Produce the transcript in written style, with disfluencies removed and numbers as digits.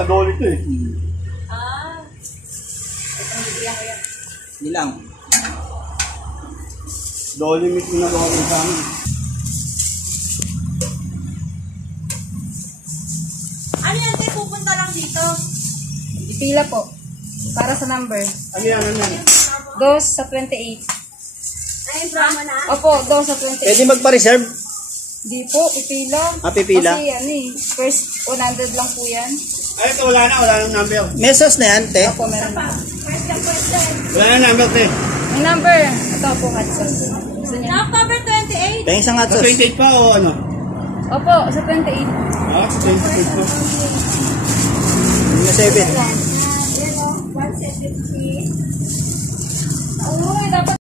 Sa dolly ito eh. Ah. Itong bibigyan ko yan. Hindi lang. Dolly mismo na dolly sa amin. Ano yan, te? Pupunta lang dito. Ipila po. Para sa number. Ano yan, ano yan? 2 sa 28. Ay, drama na? Opo, 2 sa 28. Pwede magpa-reserve? Di po, ipila. Pipila? Kasi ano eh, first 100 lang po yan. Ay, ito wala nang number. Mesos na yan, te? Opo, meron pa. Wala na number, te. Yung number, ito po, Hudson. Gusto niya? Na October 28. Pahing sa Sa ngatsos. 28 pa o ano? Opo, sa 28. Ah, 28 pa. Yung 7. Yan o, 170. Oo.